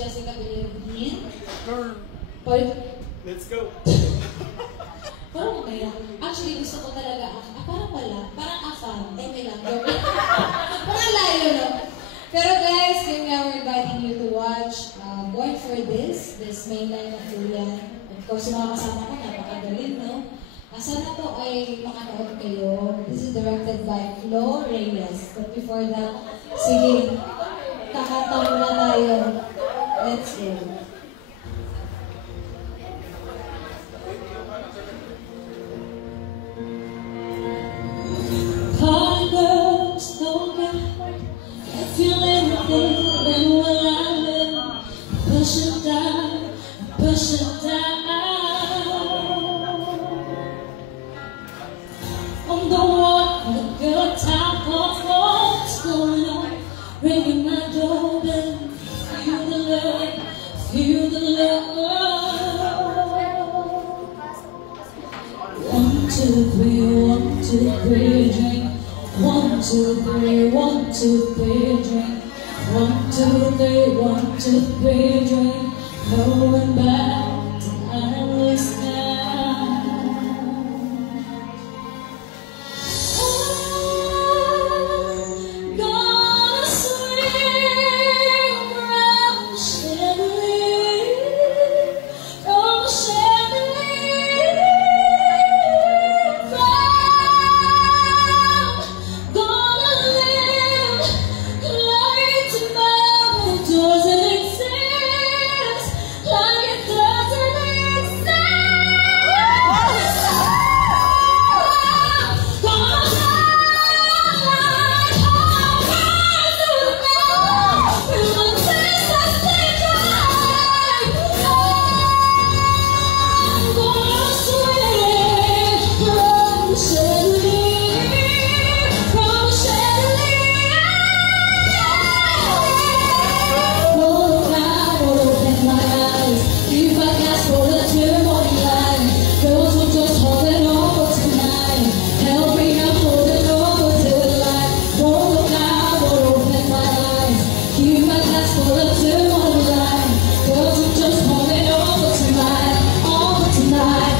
Jessica Bilirubin. Let's go! Parang kaya. Actually, gusto ko talaga. Parang wala. Parang afam. May lang. Parang layo, no? Pero guys, yun nga, we're inviting you to watch Born for This mainline na Julian. Of course, yung mga kasama ko, napakagaling, no? Sana po ay makanood kayo. This is directed by Flo Reyes. But before that, sige, kakanta muna tayo. Let's go. Girls, no God, I feel anything when will I live? Push it down, push it down. On the wall, the girl top of what's going on. Ringing my doorbell, feel the love, feel the love. 1, 2, 3, 1, 2, 3, drink. 1, 2, 3, 1, 2, 3, drink. 1, 2, 3, 1, 2, 3, drink. Going back to endless now. I'm gonna swing around the chandelier, from the chandelier. Gonna live like tomorrow doesn't exist, like it doesn't exist. Gonna fly high to the moon, through the things I stay dry. I'm gonna swing from the chandelier, from the chandelier. Oh, God, open my eyes. If I ask for the ceremony line, girls will just hold it over tonight. Help me, I'm holding over to the light. Oh, God, open my eyes. If I ask for the ceremony line, girls will just hold it over tonight. Over tonight.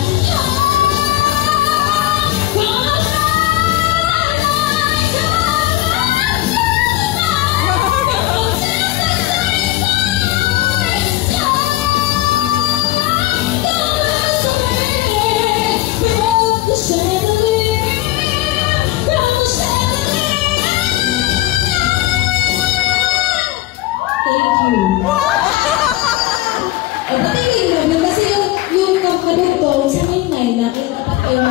Thank you. Patingin mo, kasi yung kadugtong sa mainline na, kaya dapat kayo